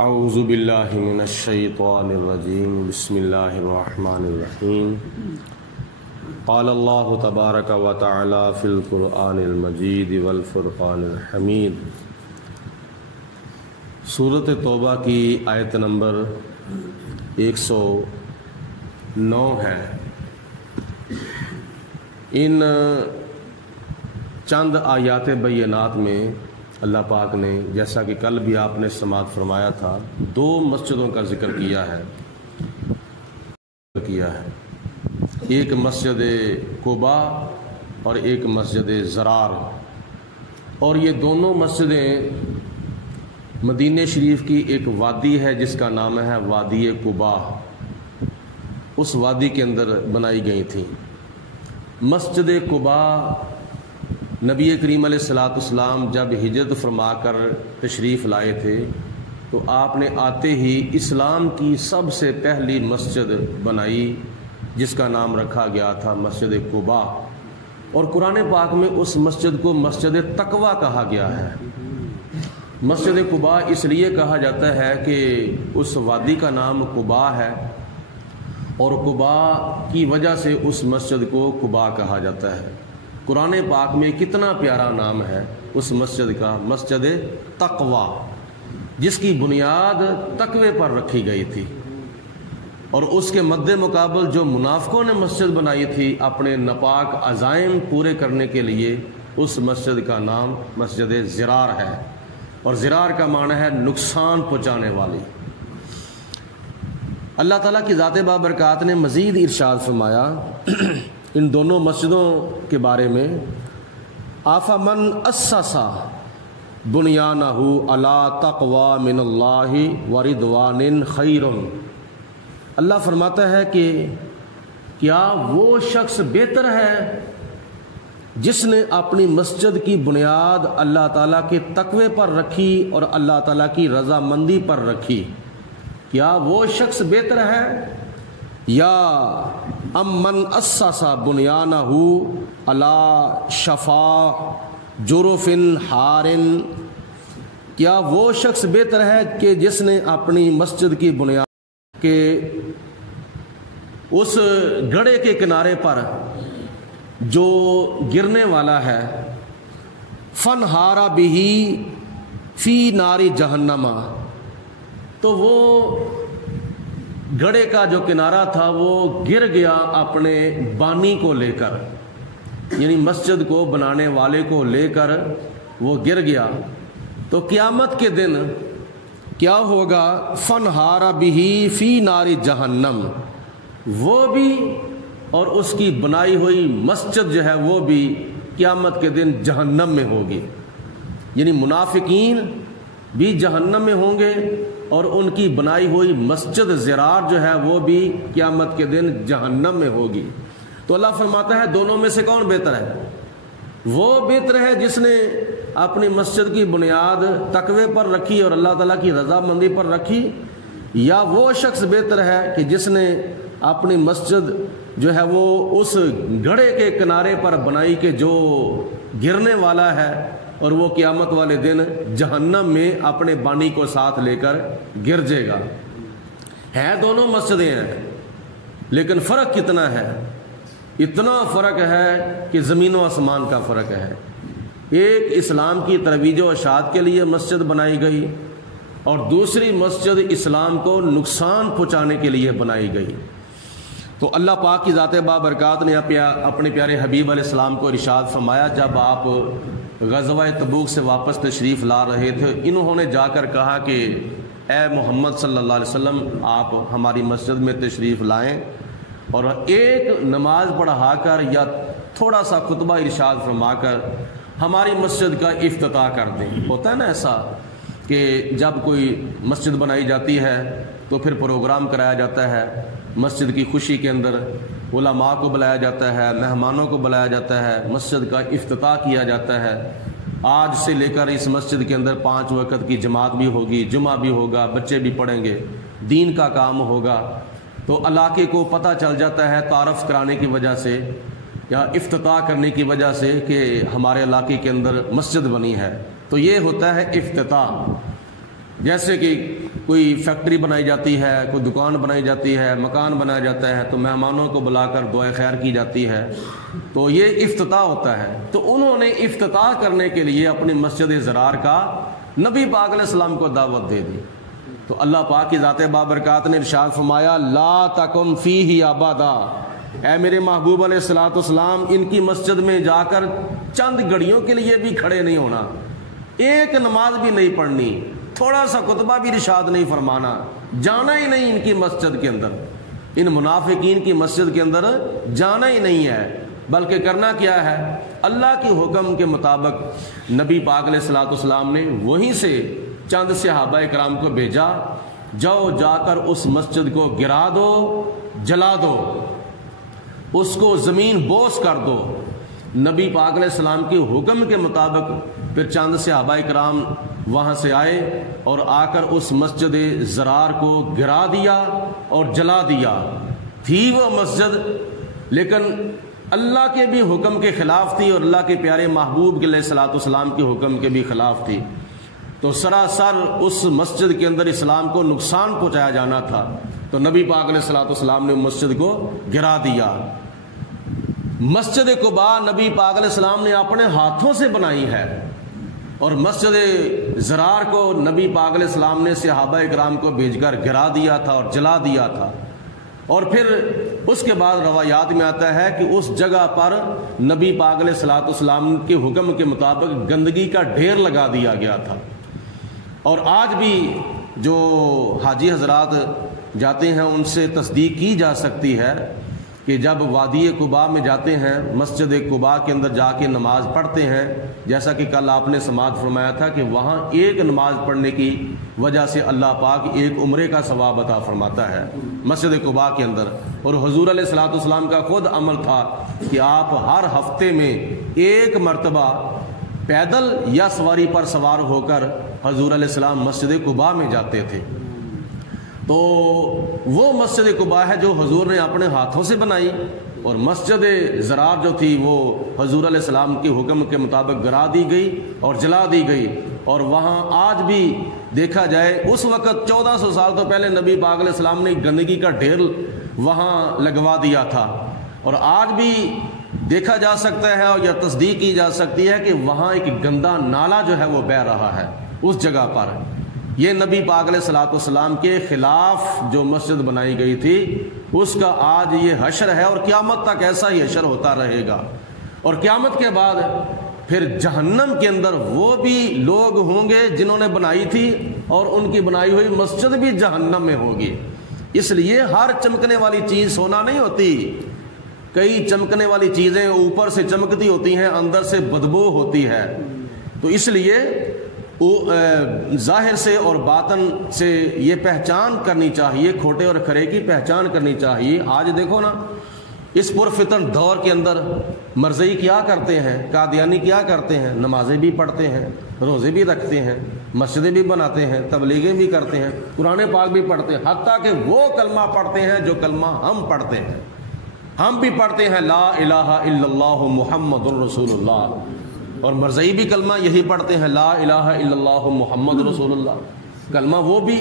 اعوذ باللہ من الشیطان الرجیم بسم اللہ الرحمن الرحیم قال اللہ تبارک و تعالی فی القرآن المجید والفرقان الحمید۔ سورۃ توبہ کی آیت نمبر 109 ہے۔ ان چند آیات بینات میں اللہ پاک نے، جیسا کہ کل بھی آپ نے سماعت فرمایا تھا، دو مسجدوں کا ذکر کیا ہے۔ ایک مسجد قباء اور ایک مسجد ضرار، اور یہ دونوں مسجدیں مدینہ شریف کی ایک وادی ہے جس کا نام ہے وادی قباء، اس وادی کے اندر بنائی گئی تھیں۔ مسجد قباء نبی کریم علیہ السلام جب ہجرت فرما کر تشریف لائے تھے تو آپ نے آتے ہی اسلام کی سب سے پہلی مسجد بنائی جس کا نام رکھا گیا تھا مسجد قباء، اور قرآن پاک میں اس مسجد کو مسجد تقویٰ کہا گیا ہے۔ مسجد قباء اس لیے کہا جاتا ہے کہ اس وادی کا نام قباء ہے، اور قباء کی وجہ سے اس مسجد کو قباء کہا جاتا ہے۔ قرآن پاک میں کتنا پیارا نام ہے اس مسجد کا، مسجد تقویٰ، جس کی بنیاد تقوی پر رکھی گئی تھی، اور اس کے مد مقابل جو منافقوں نے مسجد بنائی تھی اپنے ناپاک عزائم پورے کرنے کے لیے، اس مسجد کا نام مسجد ضرار ہے، اور ضرار کا معنی ہے نقصان پہنچانے والی۔ اللہ تعالیٰ کی ذات بابرکات نے مزید ارشاد فرمایا ان دونوں مسجدوں کے بارے میں، آفمن اسس بنیانہ علی تقوی من اللہ ورضوان خیر۔ اللہ فرماتا ہے کہ کیا وہ شخص بہتر ہے جس نے اپنی مسجد کی بنیاد اللہ تعالیٰ کے تقوی پر رکھی اور اللہ تعالیٰ کی رضامندی پر رکھی؟ کیا وہ شخص بہتر ہے، یا امن اسس بنیانہ علی شفا جرف ہار؟ کیا وہ شخص بہتر ہے کہ جس نے اپنی مسجد کی بنیاد کے اس گڑھے کے کنارے پر جو گرنے والا ہے، فنہارا بہ فی ناری جہنم، تو وہ گڑھے کا جو کنارہ تھا وہ گر گیا اپنے بانی کو لے کر، یعنی مسجد کو بنانے والے کو لے کر وہ گر گیا، تو قیامت کے دن کیا ہوگا؟ فنہارا بہ فی ناری جہنم، وہ بھی اور اس کی بنائی ہوئی مسجد جو ہے وہ بھی قیامت کے دن جہنم میں ہوگی، یعنی منافقین بھی جہنم میں ہوں گے، اور ان کی بنائی ہوئی مسجد ضرار جو ہے وہ بھی قیامت کے دن جہنم میں ہوگی۔ تو اللہ فرماتا ہے دونوں میں سے کون بہتر ہے؟ وہ بہتر ہے جس نے اپنی مسجد کی بنیاد تقوی پر رکھی اور اللہ تعالیٰ کی رضامندی پر رکھی، یا وہ شخص بہتر ہے کہ جس نے اپنی مسجد جو ہے وہ اس گڑھے کے کنارے پر بنائی کہ جو گرنے والا ہے، اور وہ قیامت والے دن جہنم میں اپنے بانی کو ساتھ لے کر گر جائے گا۔ ہیں دونوں مسجدیں ہیں، لیکن فرق کتنا ہے؟ اتنا فرق ہے کہ زمین و آسمان کا فرق ہے۔ ایک اسلام کی ترویج و اشاعت کے لیے مسجد بنائی گئی، اور دوسری مسجد اسلام کو نقصان پہنچانے کے لیے بنائی گئی۔ تو اللہ پاک کی ذات بابرکات نے اپنے پیارے حبیب علیہ السلام کو ارشاد فرمایا، جب آپ غزوہ تبوک سے واپس تشریف لا رہے تھے، انہوں نے جا کر کہا کہ اے محمد صلی اللہ علیہ وسلم، آپ ہماری مسجد میں تشریف لائیں اور ایک نماز پڑھا کر یا تھوڑا سا خطبہ ارشاد فرما کر ہماری مسجد کا افتتاح کر دیں۔ ہوتا ہے نا ایسا کہ جب کوئی مسجد بنائی جاتی ہے تو پھر پروگرام کرایا جاتا ہے، مسجد کی خوشی کے اندر علماء کو بلایا جاتا ہے، مہمانوں کو بلایا جاتا ہے، مسجد کا افتتاح کیا جاتا ہے۔ آج سے لے کر اس مسجد کے اندر 5 وقت کی جماعت بھی ہوگی، جمعہ بھی ہوگا، بچے بھی پڑھیں گے، دین کا کام ہوگا۔ تو علاقے کو پتہ چل جاتا ہے تعارف کرانے کی وجہ سے یا افتتاح کرنے کی وجہ سے کہ ہمارے علاقے کے اندر مسجد بنی ہے، تو یہ ہوتا ہے افتتاح۔ جیسے کہ کوئی فیکٹری بنائی جاتی ہے، کوئی دکان بنائی جاتی ہے، مکان بنایا جاتا ہے تو مہمانوں کو بلا کر دعائے خیر کی جاتی ہے، تو یہ افتتاح ہوتا ہے۔ تو انہوں نے افتتاح کرنے کے لیے اپنی مسجد زرار کا نبی پاک علیہ السلام کو دعوت دے دی، تو اللہ پاک کی ذات بابرکات نے ارشاد فرمایا لا تقم فیہ ابدا، اے میرے محبوب علیہ الصلوۃ والسلام ان کی مسجد میں جا کر چند گھڑیوں کے لیے بھی کھڑے نہیں ہونا، ایک نماز بھی نہیں پڑھنی، تھوڑا سا خطبہ بھی ارشاد نہیں فرمانا، جانا ہی نہیں ان کی مسجد کے اندر، ان منافقین کی مسجد کے اندر جانا ہی نہیں ہے، بلکہ کرنا کیا ہے، اللہ کے حکم کے مطابق نبی پاک علیہ الصلوۃ والسلام نے وہیں سے چند صحابہ کرام کو بھیجا، جاؤ جا کر اس مسجد کو گرا دو، جلا دو، اس کو زمین بوس کر دو۔ نبی پاک علیہ السلام کے حکم کے مطابق پھر چند صحابہ کرام وہاں سے آئے اور آ کر اس مسجد زرار کو گرا دیا اور جلا دیا۔ تھی وہ مسجد لیکن اللہ کے بھی حکم کے خلاف تھی اور اللہ کے پیارے محبوب علیہ الصلوۃ والسلام کے حکم کے بھی خلاف تھی، تو سراسر اس مسجد کے اندر اسلام کو نقصان پہنچایا جانا تھا، تو نبی پاک علیہ الصلوۃ والسلام نے مسجد کو گرا دیا۔ مسجد قباء نبی پاک علیہ السلام نے اپنے ہاتھوں سے بنائی ہے، اور مسجد زرار کو نبی پاک علیہ السلام نے صحابہ کرام کو بھیج کر گرا دیا تھا اور جلا دیا تھا، اور پھر اس کے بعد روایات میں آتا ہے کہ اس جگہ پر نبی پاک علیہ الصلوۃ والسلام کے حکم کے مطابق گندگی کا ڈھیر لگا دیا گیا تھا۔ اور آج بھی جو حاجی حضرات جاتے ہیں ان سے تصدیق کی جا سکتی ہے کہ جب وادی قباء میں جاتے ہیں، مسجد قباء کے اندر جا کے نماز پڑھتے ہیں، جیسا کہ کل آپ نے سماعت فرمایا تھا کہ وہاں ایک نماز پڑھنے کی وجہ سے اللہ پاک ایک عمرے کا ثواب عطا فرماتا ہے مسجد قباء کے اندر۔ اور حضور علیہ الصلوۃ والسلام کا خود عمل تھا کہ آپ ہر ہفتے میں ایک مرتبہ پیدل یا سواری پر سوار ہو کر حضور علیہ السلام مسجد قباء میں جاتے تھے۔ تو وہ مسجد قباء ہے جو حضور نے اپنے ہاتھوں سے بنائی، اور مسجد زرار جو تھی وہ حضور علیہ السلام کے حکم کے مطابق گرا دی گئی اور جلا دی گئی۔ اور وہاں آج بھی دیکھا جائے، اس وقت 1400 سال تو پہلے نبی پاک علیہ السلام نے گندگی کا ڈھیر وہاں لگوا دیا تھا، اور آج بھی دیکھا جا سکتا ہے اور یا تصدیق کی جا سکتی ہے کہ وہاں ایک گندا نالا جو ہے وہ بہہ رہا ہے اس جگہ پر۔ یہ نبی پاک علیہ الصلوۃ والسلام کے خلاف جو مسجد بنائی گئی تھی اس کا آج یہ حشر ہے، اور قیامت تک ایسا ہی حشر ہوتا رہے گا۔ اور قیامت کے بعد پھر جہنم کے اندر وہ بھی لوگ ہوں گے جنہوں نے بنائی تھی، اور ان کی بنائی ہوئی مسجد بھی جہنم میں ہوگی۔ اس لیے ہر چمکنے والی چیز سونا نہیں ہوتی، کئی چمکنے والی چیزیں اوپر سے چمکتی ہوتی ہیں، اندر سے بدبو ہوتی ہے، تو اس لیے ظاہر سے اور باطن سے یہ پہچان کرنی چاہیے، کھوٹے اور کھرے کی پہچان کرنی چاہیے۔ آج دیکھو نا، اس پرفتن دور کے اندر مرزئی کیا کرتے ہیں، قادیانی کیا کرتے ہیں، نمازیں بھی پڑھتے ہیں، روزے بھی رکھتے ہیں، مسجدیں بھی بناتے ہیں، تبلیغیں بھی کرتے ہیں، قرآن پاک بھی پڑھتے ہیں، حتیٰ کہ وہ کلمہ پڑھتے ہیں جو کلمہ ہم پڑھتے ہیں۔ ہم بھی پڑھتے ہیں لا الہ الا اللہ محمد الرسول اللہ، اور مرزئی بھی کلمہ یہی پڑھتے ہیں لا الہ الا اللہ محمد رسول اللہ، کلمہ وہ بھی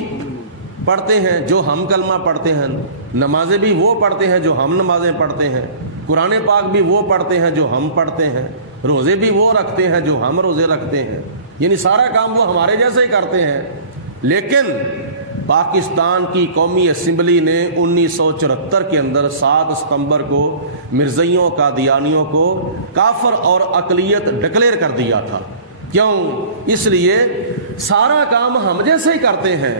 پڑھتے ہیں جو ہم کلمہ پڑھتے ہیں، نمازیں بھی وہ پڑھتے ہیں جو ہم نمازیں پڑھتے ہیں، قرآن پاک بھی وہ پڑھتے ہیں جو ہم پڑھتے ہیں، روزے بھی وہ رکھتے ہیں جو ہم روزے رکھتے ہیں، یعنی سارا کام وہ ہمارے جیسے ہی کرتے ہیں۔ لیکن پاکستان کی قومی اسمبلی نے 1974 کے اندر 7 ستمبر کو مرزائیوں قادیانیوں کو کافر اور اقلیت ڈکلیئر کر دیا تھا۔ کیوں؟ اس لیے سارا کام ہم جیسے ہی کرتے ہیں،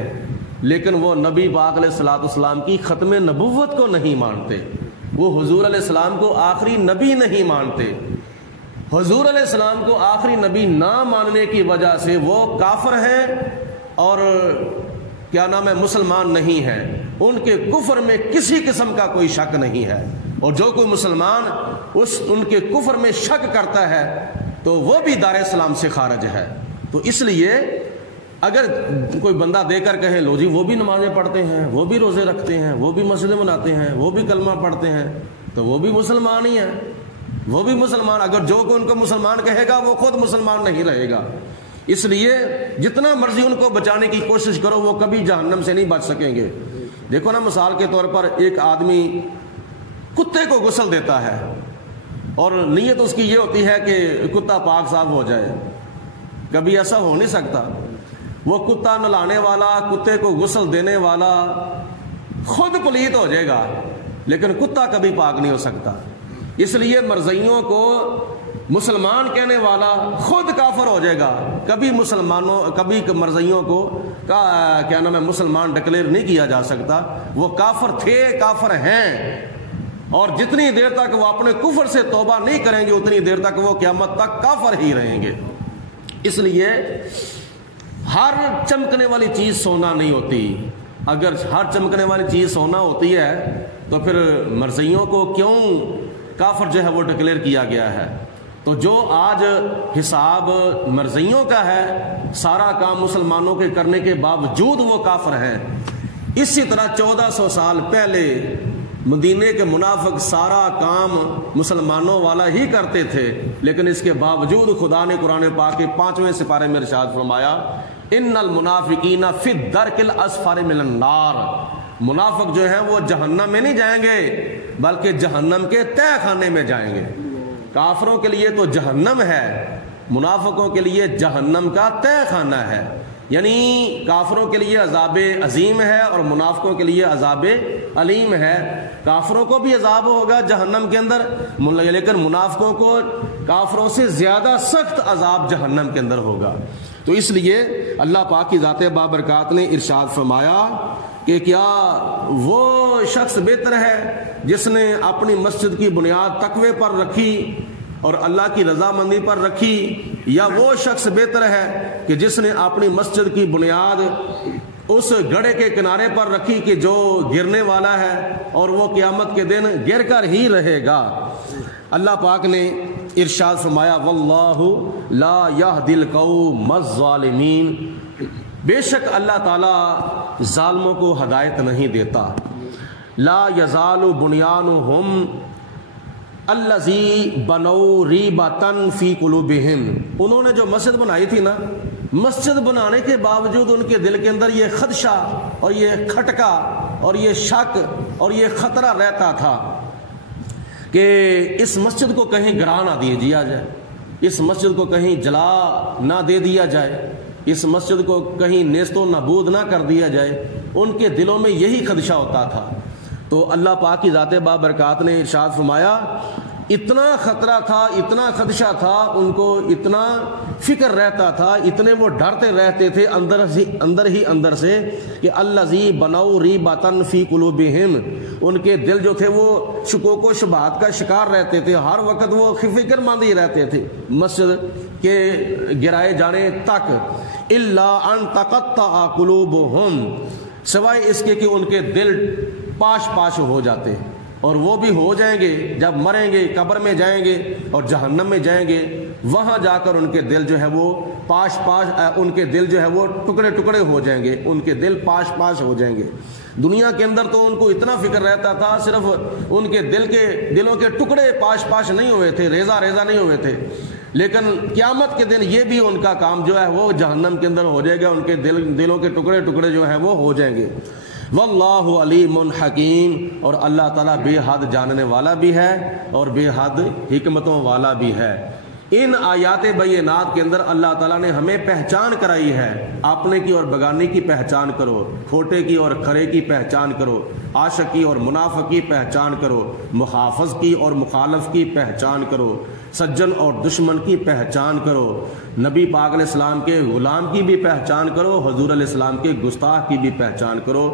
لیکن وہ نبی پاک علیہ الصلوۃ والسلام کی ختم نبوت کو نہیں مانتے، وہ حضور علیہ السلام کو آخری نبی نہیں مانتے۔ حضور علیہ السلام کو آخری نبی نہ ماننے کی وجہ سے وہ کافر ہیں اور کیا نام ہے، مسلمان نہیں ہیں، ان کے کفر میں کسی قسم کا کوئی شک نہیں ہے، اور جو کوئی مسلمان ان کے کفر میں شک کرتا ہے تو وہ بھی دار اسلام سے خارج ہے۔ تو اس لیے اگر کوئی بندہ دے کر کہے لو جی وہ بھی نمازیں پڑھتے ہیں، وہ بھی روزے رکھتے ہیں، وہ بھی مسجدیں بناتے ہیں، وہ بھی کلمہ پڑھتے ہیں، تو وہ بھی مسلمان ہی ہیں، وہ بھی مسلمان۔ اگر جو کوئی ان کو مسلمان کہے گا وہ خود مسلمان نہیں رہے گا۔ اس لیے جتنا مرضی ان کو بچانے کی کوشش کرو وہ کبھی جہنم سے نہیں بچ سکیں گے۔ دیکھو نا، مثال کے طور پر ایک آدمی کتے کو غسل دیتا ہے اور نیت اس کی یہ ہوتی ہے کہ کتا پاک صاف ہو جائے، کبھی ایسا ہو نہیں سکتا۔ وہ کتا نہلانے والا، کتے کو غسل دینے والا خود پلیت ہو جائے گا، لیکن کتا کبھی پاک نہیں ہو سکتا۔ اس لیے مرضیوں کو مسلمان کہنے والا خود کافر ہو جائے گا، کبھی مرضیوں کو کیا نام ہے مسلمان ڈکلیئر نہیں کیا جا سکتا۔ وہ کافر تھے، کافر ہیں، اور جتنی دیر تک وہ اپنے کفر سے توبہ نہیں کریں گے اتنی دیر تک وہ قیامت تک کافر ہی رہیں گے۔ اس لیے ہر چمکنے والی چیز سونا نہیں ہوتی۔ اگر ہر چمکنے والی چیز سونا ہوتی ہے تو پھر مرضیوں کو کیوں کافر جو ہے وہ ڈکلیئر کیا گیا ہے؟ تو جو آج حساب مرضیوں کا ہے، سارا کام مسلمانوں کے کرنے کے باوجود وہ کافر ہیں۔ اسی طرح 1400 سال پہلے مدینے کے منافق سارا کام مسلمانوں والا ہی کرتے تھے، لیکن اس کے باوجود خدا نے قرآن پاک کے 5ویں سپارے میں ارشاد فرمایا، ان المنافقین فی الدرک الاسفل من النار، منافق جو ہیں وہ جہنم میں نہیں جائیں گے بلکہ جہنم کے تہہ خانے میں جائیں گے۔ کافروں کے لیے تو جہنم ہے، منافقوں کے لیے جہنم کا تہہ خانہ ہے، یعنی کافروں کے لیے عذاب عظیم ہے اور منافقوں کے لیے عذاب علیم ہے۔ کافروں کو بھی عذاب ہوگا جہنم کے اندر، لیکن منافقوں کو کافروں سے زیادہ سخت عذاب جہنم کے اندر ہوگا۔ تو اس لیے اللہ پاک کی ذات بابرکات نے ارشاد فرمایا کہ کیا وہ شخص بہتر ہے جس نے اپنی مسجد کی بنیاد تقوی پر رکھی اور اللہ کی رضامندی پر رکھی، یا وہ شخص بہتر ہے کہ جس نے اپنی مسجد کی بنیاد اس گڑھے کے کنارے پر رکھی کہ جو گرنے والا ہے اور وہ قیامت کے دن گر کر ہی رہے گا۔ اللہ پاک نے ارشاد فرمایا، واللہ لا یہدی القوم الظالمین، بے شک اللہ تعالی ظالموں کو ہدایت نہیں دیتا۔ لا یزال بنیانہم الذی بنوا ریبۃ فی قلوبہم، انہوں نے جو مسجد بنائی تھی نا، مسجد بنانے کے باوجود ان کے دل کے اندر یہ خدشہ اور یہ کھٹکا اور یہ شک اور یہ خطرہ رہتا تھا کہ اس مسجد کو کہیں گرا نہ دیا جائے، اس مسجد کو کہیں جلا نہ دے دیا جائے، اس مسجد کو کہیں نیست و نابود نہ کر دیا جائے۔ ان کے دلوں میں یہی خدشہ ہوتا تھا۔ تو اللہ پاک کی ذات بابرکات نے ارشاد فرمایا، اتنا خطرہ تھا، اتنا خدشہ تھا، ان کو اتنا فکر رہتا تھا، اتنے وہ ڈرتے رہتے تھے اندر سے کہ الذی بنوا ریبۃ فی قلوبہم، ان کے دل جو تھے وہ شکوک و شبہات کا شکار رہتے تھے، ہر وقت وہ فکر مند ہی رہتے تھے مسجد کے گرائے جانے تک۔ الا ان تقطع قلوبہم، سوائے اس کے کہ ان کے دل پاش ہو جاتے، اور وہ بھی ہو جائیں گے جب مریں گے، قبر میں جائیں گے اور جہنم میں جائیں گے، وہاں جا کر ان کے دل جو ہے وہ ان کے دل جو ہے وہ ٹکڑے ہو جائیں گے، ان کے دل پاش ہو جائیں گے۔ دنیا کے اندر تو ان کو اتنا فکر رہتا تھا، صرف ان کے دلوں کے ٹکڑے پاش نہیں ہوئے تھے، ریزہ نہیں ہوئے تھے، لیکن قیامت کے دن یہ بھی ان کا کام جو ہے وہ جہنم کے اندر ہو جائے گا، ان کے دلوں کے ٹکڑے جو ہیں وہ ہو جائیں گے۔ واللہ علیم حکیم، اور اللہ تعالیٰ بے حد جاننے والا بھی ہے اور بے حد حکمتوں والا بھی ہے۔ ان آیات بینات کے اندر اللہ تعالیٰ نے ہمیں پہچان کرائی ہے، اپنے کی اور بگانے کی پہچان کرو، کھوٹے کی اور کھرے کی پہچان کرو، عاشق کی اور منافق کی پہچان کرو، محافظ کی اور مخالف کی پہچان کرو، سجن اور دشمن کی پہچان کرو، نبی پاک علیہ السلام کے غلام کی بھی پہچان کرو، حضور علیہ السلام کے گستاخ کی بھی پہچان کرو۔